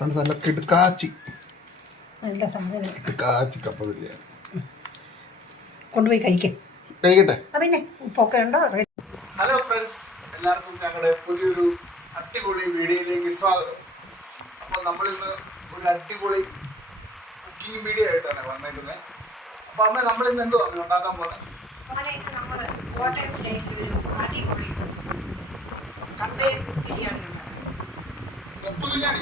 Friends നല്ല കിടുക്കാച്ചി നല്ല സാധനം കിടുക്കാച്ചി കപ്പ ബിരിയാണി കൊണ്ടുപോയി കഴിക്കട്ടെ. പിന്നെ ഉപ്പൊക്കെ ഉണ്ടോ? ഹലോ ഫ്രണ്ട്സ്, എല്ലാവർക്കും ഞങ്ങളുടെ പുതിയൊരു അടിപൊളി വീഡിയോയിലേക്ക് സ്വാഗതം. അപ്പോൾ നമ്മളിന്ന് ഒരു അടിപൊളി കുക്കിംഗ് വീഡിയോ ആയിട്ടാണ് വന്നേക്കുന്നത്. അപ്പോൾ അമ്മ നമ്മളിന്ന് എന്തുവാ ഉണ്ടാക്കാൻ പോകുന്നത്? നമ്മൾ കോട്ടയം സ്റ്റൈലിൽ ഒരു അടിപൊളി കപ്പയും ബിരിയാണി ഉണ്ടാക്കാം. കപ്പ ബിരിയാണി.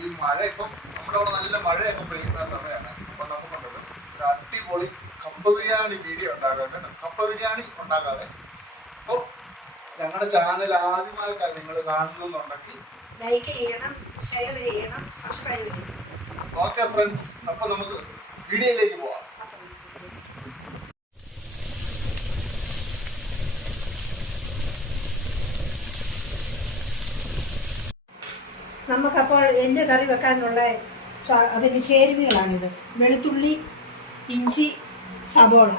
ഈ മഴ ഇപ്പം നമ്മുടെ അവിടെ നല്ല മഴയൊക്കെ പെയ്യുന്ന സമയമാണ്. അപ്പം നമുക്കുണ്ടത് ഒരു അടിപൊളി കപ്പ ബിരിയാണി വീഡിയോ ഉണ്ടാക്കാൻ കേട്ടോ. കപ്പ ബിരിയാണി ഉണ്ടാക്കാതെ അപ്പോൾ ഞങ്ങളുടെ ചാനൽ ആദ്യമായിട്ടാണ് നിങ്ങൾ കാണുന്നുണ്ടെങ്കിൽ ലൈക്ക് ചെയ്യണം, ഷെയർ ചെയ്യണം, സബ്സ്ക്രൈബ് ചെയ്യണം. ഓക്കെ ഫ്രണ്ട്സ്, അപ്പോൾ നമുക്ക് വീഡിയോയിലേക്ക് പോവാം. നമുക്കപ്പോൾ എൻ്റെ കറി വെക്കാനുള്ള അതിൻ്റെ ചേരുവകളാണിത്. വെളുത്തുള്ളി, ഇഞ്ചി, സബോള,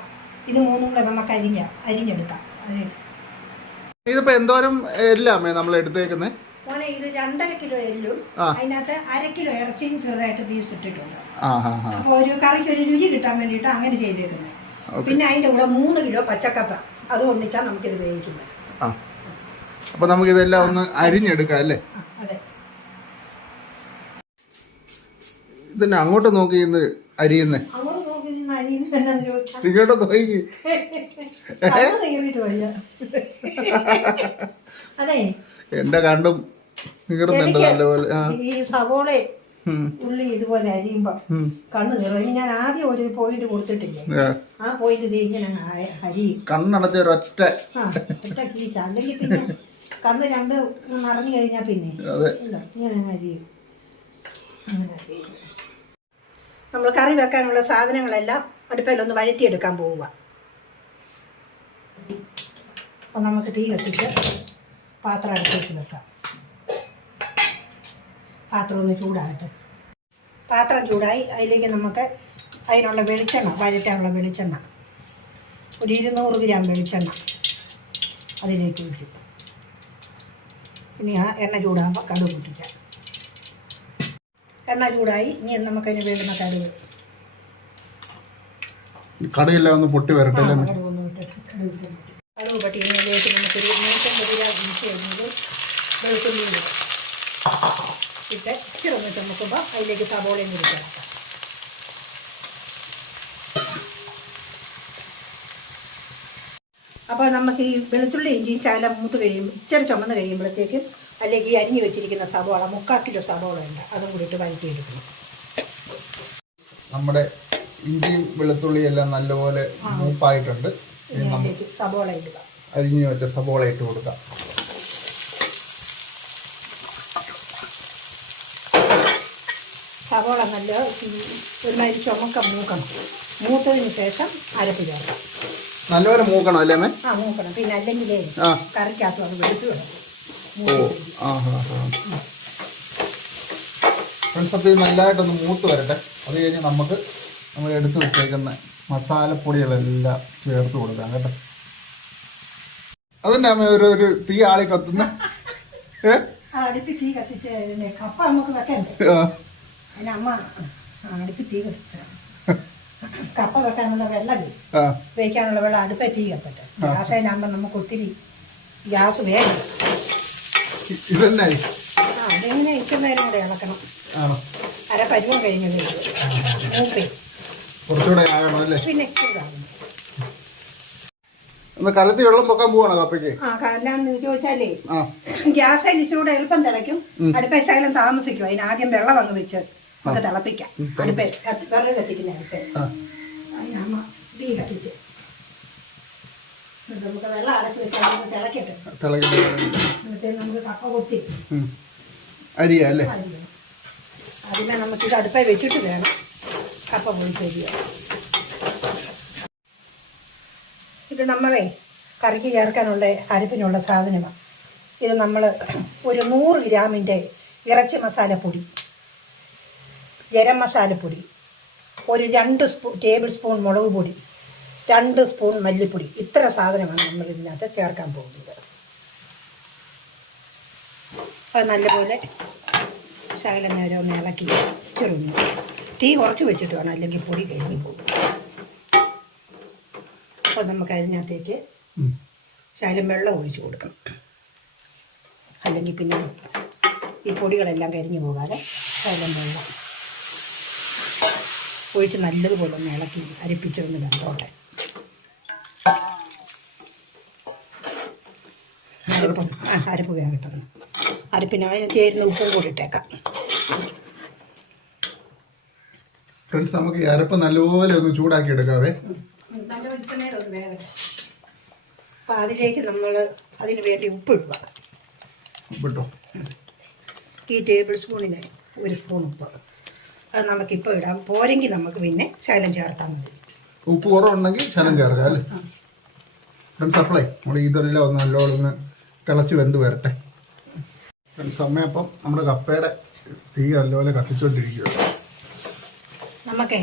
ഇത് മൂന്നും കൂടെ നമുക്ക് അരിഞ്ഞെടുക്കാം. ഇതിപ്പോ എന്തോരം എല്ലാമേ നമ്മൾ എടുത്തേക്കുന്നത്? മോനെ, ഇത് 2.5 കിലോ എല്ലും അതിനകത്ത് 1/2 കിലോ ഇറച്ചിയും ചെറുതായിട്ട് ബീഫ് ഇട്ടിട്ടുണ്ട്. അപ്പോൾ ഒരു കറിക്ക് ഒരു രുചി കിട്ടാൻ വേണ്ടിയിട്ട് അങ്ങനെ ചെയ്തേക്കുന്നത്. പിന്നെ അതിൻ്റെ കൂടെ 3 കിലോ പച്ചക്കപ്പ, അത് ഒന്നിച്ചാൽ നമുക്കിത് വേവിക്കുന്നത്. അപ്പൊ നമുക്ക് ഇതെല്ലാം ഒന്ന് അരിഞ്ഞെടുക്കാം അല്ലേ? അതെ. ഇതന്നെ അങ്ങോട്ട് നോക്കി ഇന്ന് അരിയുന്നേ, ഇങ്ങോട്ട് നോക്കി. അതെ, എന്റെ കണ്ടും നീറുന്നുണ്ട് നല്ലപോലെ. ഈ സവോള ഉള്ളി ഇതുപോലെ അരിയുമ്പോ കണ്ണ് നീറും. ഞാൻ ആദ്യം ഒരു പോയിന്റ് കൊടുത്തിട്ടില്ലേ, ആ പോയിന്റ് ഇങ്ങനെ അരിയും. കണ്ണടച്ചൊരൊറ്റ കീച്ച, അല്ലെങ്കിൽ പിന്നെ കണ്ണ് രണ്ട് നിറഞ്ഞു കഴിഞ്ഞാ പിന്നെ ഇങ്ങനെ അരിയും. അങ്ങനെ അരിയും. നമ്മൾ കറി വെക്കാനുള്ള സാധനങ്ങളെല്ലാം അടുപ്പിലൊന്ന് വഴറ്റിയെടുക്കാൻ പോവുക. അപ്പം നമുക്ക് തീ കത്തിച്ച് പാത്രം അടുത്തേക്ക് വെക്കാം. പാത്രം ഒന്ന് ചൂടാകട്ടെ. പാത്രം ചൂടായി അതിലേക്ക് നമുക്ക് അതിനുള്ള വെളിച്ചെണ്ണ, വഴറ്റാനുള്ള വെളിച്ചെണ്ണ, ഒരു 200 ഗ്രാം വെളിച്ചെണ്ണ അതിലേക്ക് ഒഴിക്കും. ഇനി ആ എണ്ണ ചൂടാകുമ്പോൾ കടുക് പൊട്ടിക്കാം. എണ്ണ ചൂടായി, ഇനി നമുക്കതിന് വേണ്ടുന്ന കടുക് കടയെല്ലാം ഒന്ന് പൊട്ടി വരട്ടെ. കടുക് പൊട്ടി ഇതിലേക്ക് നമുക്കൊരു 150 ഗ്രാം ഇഞ്ചി കഴിഞ്ഞത് വെളുത്തുള്ളി ഇട്ട് ഇച്ചിരി ഒന്ന് ചുമക്കുമ്പോൾ അതിലേക്ക് സവോളയും കൂടി ചേർക്കാം. അപ്പോൾ നമുക്ക് ഈ വെളുത്തുള്ളി ഇഞ്ചി ശകലം മൂത്ത് കഴിയുമ്പോൾ ഇച്ചിരി ചുമന്ന് കഴിയുമ്പോഴത്തേക്കും അതിലേക്ക് ഈ അരിഞ്ഞു വെച്ചിരിക്കുന്ന സവോള, 3/4 കിലോ സവോള ഉണ്ട്, അതും കൂടി ഇട്ട് വഴറ്റിയെടുക്കണം. നമ്മുടെ ഇഞ്ചിയും വെളുത്തുള്ളിയും എല്ലാം നല്ലപോലെ മൂപ്പായിട്ടുണ്ട്. സവോള ഇടുക, അരിഞ്ഞു വെച്ച സവോള ഇട്ട് കൊടുക്കാം. സവോള നല്ല ഒരുമാതിരി ചുമക്ക മൂക്കണം. മൂത്തതിന് ശേഷം അരപ്പ് ചേർക്കാം. നല്ലപോലെ മൂക്കണം അല്ലേ? മൂക്കണം, പിന്നെ അല്ലെങ്കിലേ കറിക്കകത്ത് അത് വെളുത്ത് കിടക്കും. നല്ലതായിട്ടൊന്ന് മൂത്ത് വരട്ടെ. അത് കഴിഞ്ഞ് നമുക്ക് നമ്മൾ എടുത്തു വെച്ചേക്കുന്ന മസാലപ്പൊടികളെല്ലാം ചേർത്ത് കൊടുക്കാം കേട്ടോ. അതന്നെ അമ്മ ഒരു തീ ആളി കത്തുന്ന അടുപ്പി തീ കത്തിച്ച് കപ്പ നമുക്ക് വെക്കണ്ടേ? അതിന് അമ്മ അടുപ്പി തീ കത്തിച്ച കപ്പ വെക്കാനുള്ള വെള്ളം വേവിക്കാനുള്ള വെള്ളം അടുപ്പേ തീ കത്തട്ടെ. ഗ്യാസേനാകുമ്പോൾ നമുക്ക് ഒത്തിരി ഗ്യാസ് വേണം. അതെങ്ങനെ ഇരിക്കുന്നതിനും കൂടെ ഇളക്കണം. അരപ്പരുവം കഴിഞ്ഞത് മൂപ്പേ പിന്നെ കലത്തി വെള്ളം പൊക്കാൻ പോവാണ് കപ്പയ്ക്ക്. കല്ലാന്ന് ചോദിച്ചാലേ ഗ്യാസിൽ ഇച്ചിരൂടെ എളുപ്പം തിളയ്ക്കും. അടുപ്പേ ശകലം താമസിക്കും. അതിന് ആദ്യം വെള്ളം അങ്ങ് വെച്ച് നമുക്ക് തിളപ്പിക്കാം. അടുപ്പേ വിറക് കത്തിക്കുന്ന അടുപ്പേ അതിനമ്മ തീ കത്തിച്ച് നമുക്ക് വെള്ളം അടച്ച് വെച്ചാൽ തിളക്കട്ടെ. എന്നിട്ട് നമുക്ക് കപ്പ കൊത്തി അരിയല്ലേ? അതിനെ നമുക്കിത് അടുപ്പേ വെച്ചിട്ട് വേണം കപ്പ പൊളിച്ചരിയ. ഇത് നമ്മളെ കറിക്ക് ചേർക്കാനുള്ള അരപ്പിനുള്ള സാധനമാണ്. ഇത് നമ്മൾ ഒരു 100 ഗ്രാമിൻ്റെ ഇറച്ചി മസാലപ്പൊടി, ഗരം മസാലപ്പൊടി, ഒരു 2 ടേബിൾ സ്പൂൺ മുളക് പൊടി, 2 സ്പൂൺ മല്ലിപ്പൊടി, ഇത്ര സാധനമാണ് നമ്മൾ ഇതിനകത്ത് ചേർക്കാൻ പോകുന്നത്. അത് നല്ലപോലെ ശകലം നേരം ഒന്ന് ഇളക്കി ചെറുന്നു. തീ കുറച്ച് വെച്ചിട്ട് വേണം, അല്ലെങ്കിൽ പൊടി കരിഞ്ഞു പോകും. അപ്പോൾ നമുക്ക് അതിനകത്തേക്ക് ശകലം വെള്ളം ഒഴിച്ച് കൊടുക്കണം, അല്ലെങ്കിൽ പിന്നെ ഈ പൊടികളെല്ലാം കരിഞ്ഞു പോകാതെ ശകലം വെള്ളം ഒഴിച്ച് നല്ലതുപോലെ ഒന്ന് ഇളക്കി അരിപ്പിച്ചൊന്ന് വെന്തോട്ടെ. അരപ്പ് വേകട്ടെ. അരപ്പിന് അതിന് ചേരുന്ന ഉപ്പും കൂടി ഇട്ടേക്കാം. ഫ്രണ്ട്സ്, നമുക്ക് ഈ അരപ്പ് നല്ലപോലെ ഒന്ന് ചൂടാക്കി എടുക്കാവേ. നല്ല വെളിച്ചെണ്ണയിൽ ഒന്ന് വേകട്ടെ. അപ്പം അതിലേക്ക് നമ്മൾ അതിന് വേണ്ടി ഉപ്പിടുക. ഉപ്പിട്ടോ? ഈ ടേബിൾ സ്പൂണിന് 1 സ്പൂൺ ഉപ്പ്. അത് നമുക്കിപ്പോൾ ഇടാം. പോരെങ്കിൽ നമുക്ക് പിന്നെ ശകലം ചേർത്താൽ മതി. ഉപ്പ് കുറവുണ്ടെങ്കിൽ ശകലം ചേർക്കാം അല്ലേ ഫ്രണ്ട്സ്? അപ്പളേ നമ്മൾ ഇതെല്ലാം ഒന്ന് നല്ലോണം ഒന്ന് തിളച്ച് വെന്ത് വരട്ടെ ഫ്രണ്ട്സ്. അമ്മയപ്പം നമ്മുടെ കപ്പയുടെ തീ നല്ലപോലെ കത്തിച്ചോണ്ടിരിക്കുകയാണ്. നമുക്കേ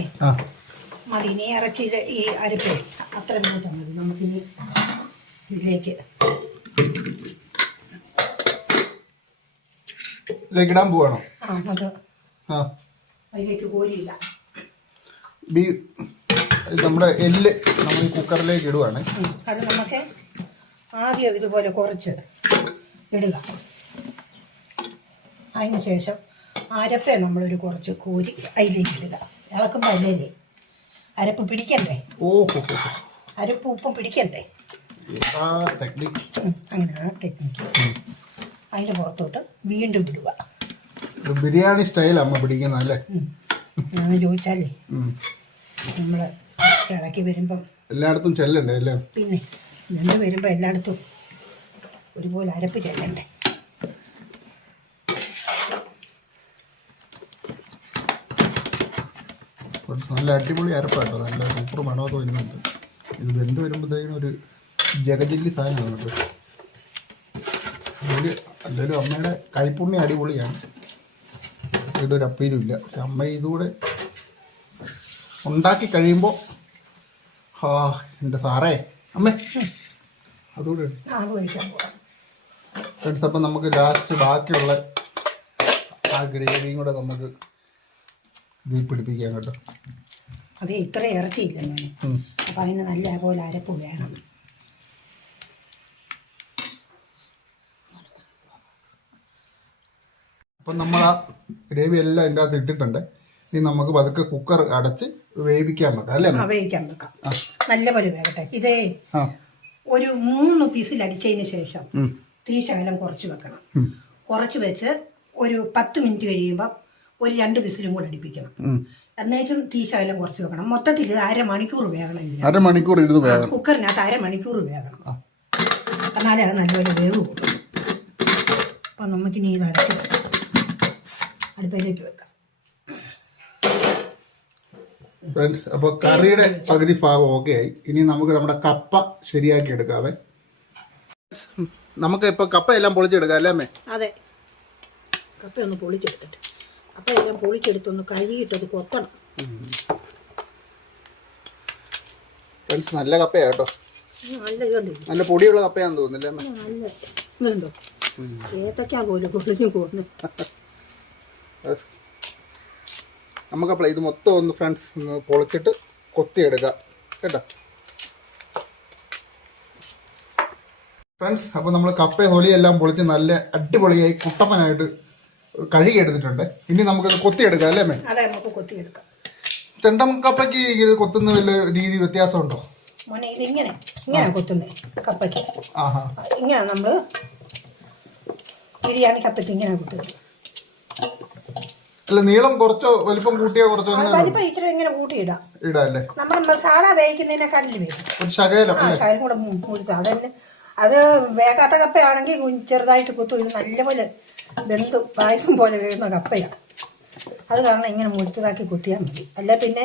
മതി, ഇനി ഇറച്ചിയുടെ ഈ അരപ്പ് അത്ര മൂത്താൽ മതി. നമുക്കിനി ഇതിലേക്ക് ഇടാൻ പോവാണോ? അത് അതിലേക്ക് കോരിയില്ല. നമ്മുടെ എല്ല് നമ്മൾ ഈ കുക്കറിലേക്ക് ഇടുവാണ്. അത് നമുക്ക് ആദ്യം ഇതുപോലെ കുറച്ച് ഇടുക. അതിന് ശേഷം അരപ്പേ നമ്മളൊരു കുറച്ച് കോരി അതിലേക്ക് ഇടുക. ഇളക്കുമ്പോൾ അതിലേ അരപ്പ് പിടിക്കണ്ടേ? അരപ്പ് ഉപ്പും പിടിക്കണ്ടേ? അങ്ങനെ ആ ടെക്നിക്ക്. അതിൻ്റെ പുറത്തോട്ട് വീണ്ടും ഇടുക. ബിരിയാണി സ്റ്റൈൽ അമ്മ പിടിക്കുന്നല്ലേ ഞാൻ ചോദിച്ചാലേ നമ്മൾ ഇളക്കി വരുമ്പം എല്ലായിടത്തും ചെല്ലണ്ടേ അല്ലേ? പിന്നെ നിന്ന് വരുമ്പോൾ എല്ലായിടത്തും ഒരുപോലെ അരപ്പ് ചെല്ലണ്ടേ? നല്ല അടിപൊളി അരപ്പാട്ടോ, നല്ല സൂപ്പർ മണമൊക്കെ വരുന്നുണ്ട്. ഇത് വെന്ത് വരുമ്പോഴത്തേക്കും ഒരു ജഗജില്ലി സാധനമാണ് കേട്ടോ. എല്ലാവരും അമ്മയുടെ കൈപ്പുണ്യം അടിപൊളിയാണ്, ഇവിടെ ഒരു അപ്പീലും ഇല്ല. പക്ഷെ അമ്മ ഇതുകൂടെ ഉണ്ടാക്കി കഴിയുമ്പോൾ എൻ്റെ സാറേ അമ്മേ അതുകൂടെ ഫ്രണ്ട്സ്. അപ്പം നമുക്ക് ലാസ്റ്റ് ബാക്കിയുള്ള ആ ഗ്രേവിയും കൂടെ നമുക്ക് ഇതിൽ പിടിപ്പിക്കാം കേട്ടോ. അതെ, ഇത്ര ഇറച്ചിയില്ല ഞാൻ. അപ്പം അതിന് നല്ല പോലെ അരപ്പ് വേണം. അപ്പം നമ്മൾ ആ ഗ്രേവി എല്ലാം അതിൻ്റെ അകത്ത് ഇട്ടിട്ടുണ്ട്. ഇനി നമുക്ക് പതുക്കെ കുക്കർ അടച്ച് വേവിക്കാൻ വെക്കാം അല്ലേ? വേവിക്കാൻ വെക്കാം, നല്ലപോലെ വേകട്ടെ. ഇതേ ഒരു 3 പീസിൽ അടിച്ചതിന് ശേഷം തീ ശകലം കുറച്ച് വെക്കണം. കുറച്ച് വെച്ച് ഒരു 10 മിനിറ്റ് കഴിയുമ്പോൾ ഒരു 2 വിസിലും കൂടെ അടിപ്പിക്കണം. എന്നേച്ചും തീ ശകലം കുറച്ച് വെക്കണം. മൊത്തത്തിൽ 1/2 മണിക്കൂർ വേകണം. 1/2 മണിക്കൂർ കുക്കറിനകത്ത് 1/2 മണിക്കൂർ വേകണം, എന്നാലേ അത് നല്ലപോലെ വേവ് കൊടുക്കും. അപ്പം നമുക്കിനി ഇത് അടച്ച് അടുപ്പിലേക്ക് വെക്കാം. ഫ്രണ്ട്സ്, അപ്പോൾ കറിയുടെ പകുതി ഭാഗം ഓക്കെ ആയി. ഇനി നമുക്ക് നമ്മുടെ കപ്പ ശരിയാക്കി എടുക്കാവേ. നമുക്ക് ഇപ്പോൾ കപ്പ എല്ലാം പൊളിച്ചെടുക്കാം അല്ലേ അമ്മേ? അതെ, കപ്പ ഒന്ന് പൊളിച്ചെടുത്തിട്ട് അപ്പം എല്ലാം പൊളിച്ചെടുത്തൊന്ന് കഴുകിയിട്ടത് കൊത്തണം. ഫ്രണ്ട്സ്, നല്ല കപ്പയാ കേട്ടോ. നല്ല ഇതുണ്ട്, നല്ല പൊടിയുള്ള കപ്പയാന്ന് തോന്നുന്നില്ലേ അമ്മ? നല്ല ഇതുണ്ടോ, ഏത്തക്കാ പോലെ പൊളിഞ്ഞു പോകുന്നു. നമുക്കപ്പോൾ ഇത് മൊത്തം ഒന്ന് ഫ്രണ്ട്സ് ഒന്ന് പൊളിച്ചിട്ട് കൊത്തിയെടുക്കാം കേട്ടോ ഫ്രണ്ട്സ്. അപ്പോൾ നമ്മൾ കപ്പ തൊലിയെല്ലാം പൊളിച്ച് നല്ല അടിപൊളിയായി കുട്ടപ്പനായിട്ട് കഴുകിയെടുത്തിട്ടുണ്ട്. ഇനി നമുക്കത് കൊത്തിയെടുക്കാം അല്ലേ അമ്മേ? അതെ, നമുക്ക് കൊത്തിയെടുക്കാം. ചെണ്ടം കപ്പയ്ക്ക് ഇത് കൊത്തുന്ന വല്ല രീതി വ്യത്യാസമുണ്ടോ മോനെ? ഇത് ഇങ്ങനെ കൊത്തുന്നേ കപ്പയ്ക്ക്. ഇങ്ങനെ നമ്മൾ ബിരിയാണി കപ്പയ്ക്ക് ഇങ്ങനെ കൊത്തുന്നത്. അല്ല, നീളം കുറച്ചോ വലിപ്പം കൂട്ടിയോ കുറച്ചോ? വലിപ്പം ഇത്ര ഇങ്ങനെ കൂട്ടിയിടാം. ഇടാല്ലേ? നമ്മൾ സാധാ വേവിക്കുന്നതിനെക്കാട്ടിൽ വേവും. ഒരു ശകലം ശകലം കൂടെ മുറിച്ച് അതന്നെ. അത് വേകാത്ത കപ്പയാണെങ്കിൽ ചെറുതായിട്ട് കുത്തും. ഇത് നല്ലപോലെ വെന്ത് പായസം പോലെ വേകുന്ന കപ്പയാണ്. അത് കാരണം ഇങ്ങനെ മുഴുത്തതാക്കി കുത്തിയാൽ മതി. അല്ല പിന്നെ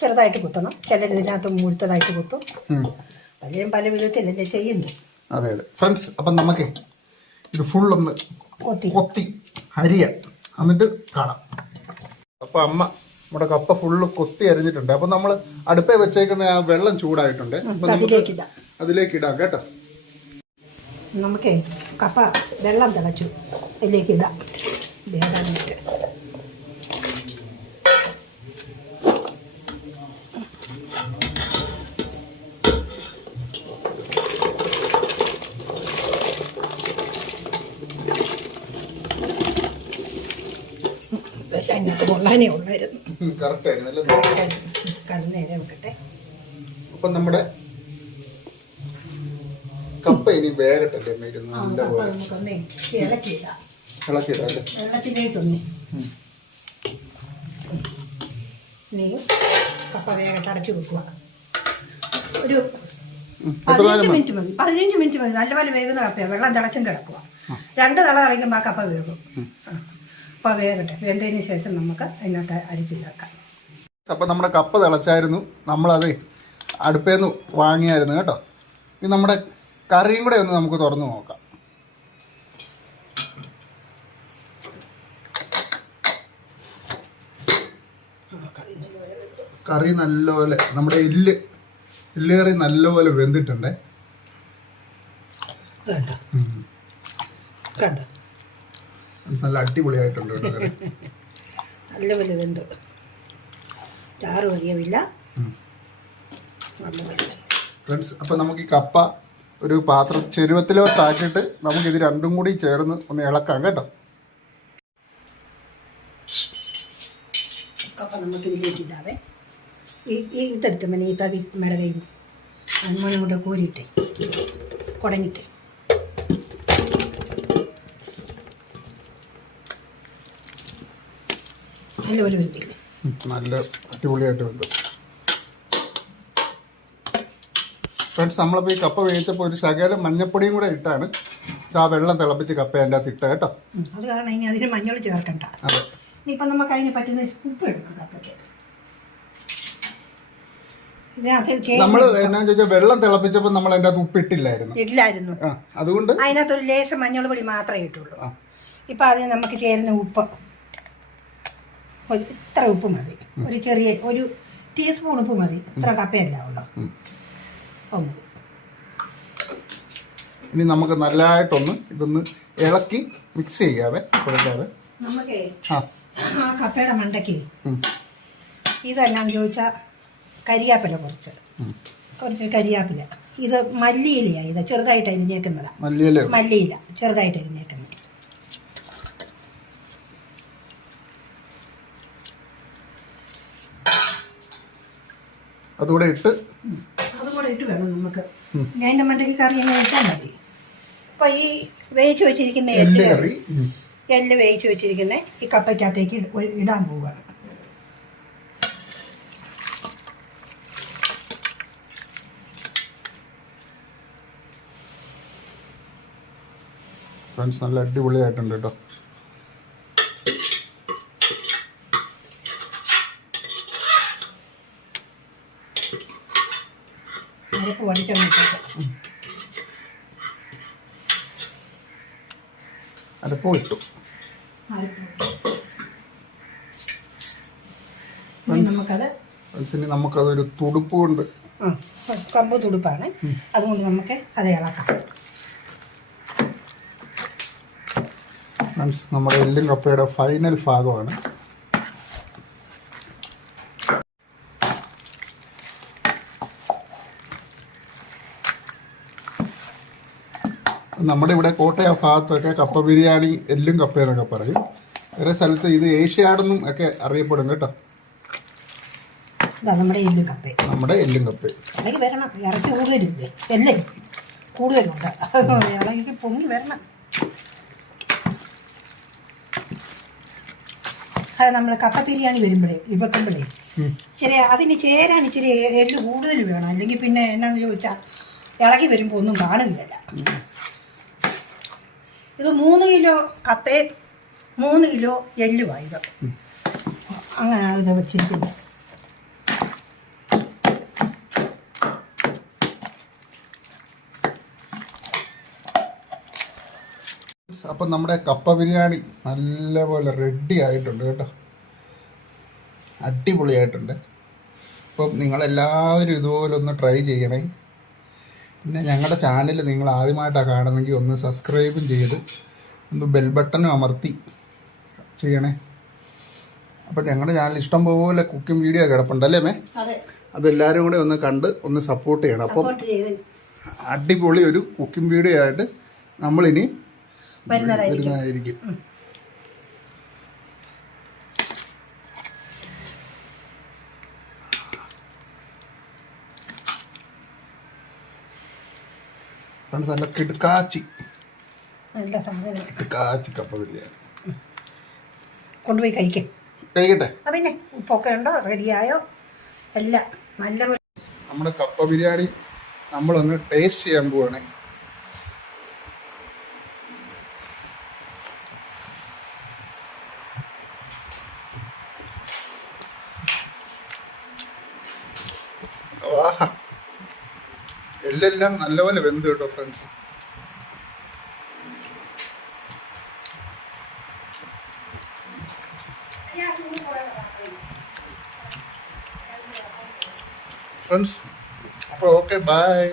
ചെറുതായിട്ട് കുത്തണം. ചിലർ ഇതിനകത്ത് മുഴുത്തതായിട്ട് കുത്തും. പലരും പല വിധത്തിലല്ലേ ചെയ്യുന്നു. അതെ അതെ ഫ്രണ്ട്സ്. അപ്പം നമുക്ക് ഇത് ഫുള്ളൊന്ന് കൊത്തി അരിയ എന്നിട്ട് കാണാം. അപ്പം അമ്മ നമ്മുടെ കപ്പ ഫുള്ള് കൊത്തി അരിഞ്ഞിട്ടുണ്ട്. അപ്പം നമ്മൾ അടുപ്പേ വെച്ചേക്കുന്ന ആ വെള്ളം ചൂടായിട്ടുണ്ട്. അപ്പം അതിലേക്ക് ഇടാം കേട്ടോ. നമുക്ക് കപ്പ വെള്ളം തിളച്ചു. അതിലേക്ക് ഇടാം വേഗമായിട്ട്. അതിനകത്ത് കൊള്ളാനേ ഉള്ളായിരുന്നു. കലനേരെ വെക്കട്ടെ. അപ്പം നമ്മുടെ കപ്പ ഇനി വേഗട്ടല്ലേ നമുക്കൊന്നേ ഇളക്കിയിടാം. വെള്ളത്തിലേക്കൊന്നേ നീ കപ്പ വേഗട്ട് അടച്ചു വെക്കുക. ഒരു 15 മിനിറ്റ് മതി. 15 മിനിറ്റ് മതി. നല്ലപോലെ വേകുന്ന കപ്പയാണ്. വെള്ളം തിളച്ചും കിടക്കുക. 2 തള ഇറങ്ങുമ്പോൾ ആ കപ്പ വേകും. അപ്പോൾ വേകട്ടെ. വേണ്ടതിന് ശേഷം നമുക്ക് അതിനകത്ത് അരിച്ചിതാക്കാം. അപ്പം നമ്മുടെ കപ്പ തിളച്ചായിരുന്നു. നമ്മളത് അടുപ്പേന്ന് വാങ്ങിയായിരുന്നു കേട്ടോ. ഇത് നമ്മുടെ കറിയും കൂടെ ഒന്ന് നമുക്ക് തുറന്ന് നോക്കാം. കറി നല്ലപോലെ നമ്മുടെ എല്ല് കറി നല്ലപോലെ വെന്തിട്ടുണ്ട്. നല്ല അടിപൊളിയായിട്ടുണ്ട് കേട്ടോ കറി. നല്ലപോലെ വെന്ത് ചാറ് വലിയവില്ല. ഫ്രണ്ട്സ്, അപ്പം നമുക്ക് ഈ കപ്പ ഒരു ചെരുവത്തിലോട്ടാക്കിയിട്ട് നമുക്കിത് രണ്ടും കൂടി ചേർന്ന് ഒന്ന് ഇളക്കാം കേട്ടോ. കപ്പ നമുക്ക് ഇതിലേക്ക് ഇടാവേ. ഇതെടുത്ത് മനെ ഈ തവി മെടകയിൽ മണം കൊണ്ട് കോരിയിട്ടേ കുടങ്ങിട്ടേ. നല്ലപോലെ വെന്തില്ലേ? നല്ല അടിപൊളിയായിട്ട് വെന്തു. ഫ്രണ്ട്സ്, നമ്മളിപ്പോൾ ഈ കപ്പ വേവിച്ചപ്പോൾ ഒരു ശകലം മഞ്ഞപ്പൊടിയും കൂടെ ഇട്ടാണ് ആ വെള്ളം തിളപ്പിച്ച് കപ്പ അതിൻ്റെ അകത്ത് ഇട്ട കേട്ടോ. അത് കാരണം ഇനി അതിന് മഞ്ഞൾ ചേർക്കണ്ട. അതെ. ഇനിയിപ്പം നമുക്ക് അതിന് പറ്റുന്ന ഉപ്പ് എടുക്കാം കപ്പയ്ക്ക്. നമ്മൾ എന്നാ ചോദിച്ചാൽ വെള്ളം തിളപ്പിച്ചപ്പോൾ നമ്മൾ അതിൻ്റെ അകത്ത് ഉപ്പിട്ടില്ലായിരുന്നു. ഇല്ലായിരുന്നു. അതുകൊണ്ട് അതിനകത്തൊരു ലേശം മഞ്ഞൾ പൊടി മാത്രമേ ഇട്ടുള്ളൂ. ഇപ്പം അതിന് നമുക്ക് ചേരുന്ന ഉപ്പ് ഇത്ര ഉപ്പ് മതി. ഒരു ചെറിയ ഒരു ടീസ്പൂൺ ഉപ്പ് മതി. ഇത്ര കപ്പയല്ല ഉള്ളൂ. ഇനി നമുക്ക് നല്ലതായിട്ടൊന്ന് ഇതൊന്ന് ഇളക്കി മിക്സ് ചെയ്യാവേ കൊടുക്കാതെ. നമുക്കേ ആ കപ്പയുടെ മണ്ടയ്ക്ക് ഇതെന്നാന്ന് ചോദിച്ചാൽ കരിയാപ്പില കുറച്ച് കരിയാപ്പില. ഇത് മല്ലിയിലയാണ്. ഇത് ചെറുതായിട്ട് അരിഞ്ഞേക്കുന്നതാണ്. മല്ലിയില ചെറുതായിട്ട് അരിഞ്ഞേക്കുന്നത്. അതുകൂടെ ഇട്ട് വേണം നമുക്ക്. അതിൻ്റെ മണ്ടയ്ക്ക് കറി എങ്ങനെ വെച്ചാൽ മതി. അപ്പോൾ ഈ വേവിച്ച് വെച്ചിരിക്കുന്ന എല്ല് വേവിച്ച് വെച്ചിരിക്കുന്ന ഈ കപ്പയ്ക്കകത്തേക്ക് ഇടാൻ പോവുകയാണ്. ഫ്രണ്ട്സ്, നല്ല അടിപൊളിയായിട്ടുണ്ട് കേട്ടോ. അരപ്പ് വടിച്ചെടുത്ത് അരപ്പ് ഇട്ടു. നമുക്കതൊരു തുടുപ്പ് കൊണ്ട് കമ്പ് തുടുപ്പാണ്. അതുകൊണ്ട് നമുക്ക് അത് ഇളക്കാം. നമ്മുടെ എല്ലും കപ്പയുടെ ഫൈനൽ ഭാഗമാണ്. നമ്മുടെ ഇവിടെ കോട്ടയം ഭാഗത്തൊക്കെ കപ്പ ബിരിയാണി എല്ലും കപ്പയെന്നൊക്കെ പറയും. വേറെ സ്ഥലത്ത് ഇത് ഏഷ്യാടെന്നും ഒക്കെ അറിയപ്പെടും കേട്ടോ. നമ്മുടെ എല്ലും കപ്പ വരണം. ഇറച്ചി കൂടുതലില്ലേ? എല്ലേ കൂടുതലുണ്ട്. ഇളകി പൊങ്ങി വരണം. അത് നമ്മൾ കപ്പ ബിരിയാണി വെക്കുമ്പോഴേ ഇച്ചിരി അതിന് ചേരാൻ ഇച്ചിരി എല്ല് കൂടുതൽ വേണം. അല്ലെങ്കിൽ പിന്നെ എന്നാന്ന് ചോദിച്ചാൽ ഇളകി വരുമ്പോൾ ഒന്നും കാണുകയില്ല. ഇത് 3 കിലോ കപ്പയും 3 കിലോ എല്ലുമാണ് ഇത്. അങ്ങനെയാണ് ഇത് വെച്ചിരിക്കുന്നത്. അപ്പം നമ്മുടെ കപ്പ ബിരിയാണി നല്ലപോലെ റെഡി ആയിട്ടുണ്ട് കേട്ടോ. അടിപൊളിയായിട്ടുണ്ട്. അപ്പം നിങ്ങളെല്ലാവരും ഇതുപോലെ ഒന്ന് ട്രൈ ചെയ്യണേ. പിന്നെ ഞങ്ങളുടെ ചാനൽ നിങ്ങൾ ആദ്യമായിട്ടാണ് കാണുന്നെങ്കിൽ ഒന്ന് സബ്സ്ക്രൈബും ചെയ്ത് ഒന്ന് ബെൽ ബട്ടനും അമർത്തി ചെയ്യണേ. അപ്പോൾ ഞങ്ങളുടെ ചാനൽ ഇഷ്ടം പോലെ കുക്കിംഗ് വീഡിയോ കിടപ്പുണ്ടല്ലേ മേ? അതെ, അതെല്ലാവരും കൂടെ ഒന്ന് കണ്ട് ഒന്ന് സപ്പോർട്ട് ചെയ്യണം. അപ്പം സപ്പോർട്ട് ചെയ്ത് അടിപൊളി ഒരു കുക്കിംഗ് വീഡിയോ ആയിട്ട് നമ്മളിനി വരുന്നതായിരിക്കും. വരുന്നതായിരിക്കും. നല്ല കിടക്കാച്ചി നല്ല സാധനം കിടക്കാച്ചി കപ്പ ബിരിയാണി കൊണ്ടുപോയി കഴിക്കട്ടെ. പിന്നെ ഉപ്പൊക്കെ ഉണ്ടോ, റെഡിയായോ, എല്ലാം നല്ല. നമ്മുടെ കപ്പ ബിരിയാണി നമ്മളൊന്ന് ടേസ്റ്റ് ചെയ്യാൻ പോവാണേ. എല്ലാം നല്ലപോലെ വെന്ത് കേട്ടോ ഫ്രണ്ട്സ്. അപ്പോൾ ഓക്കെ, ബൈ.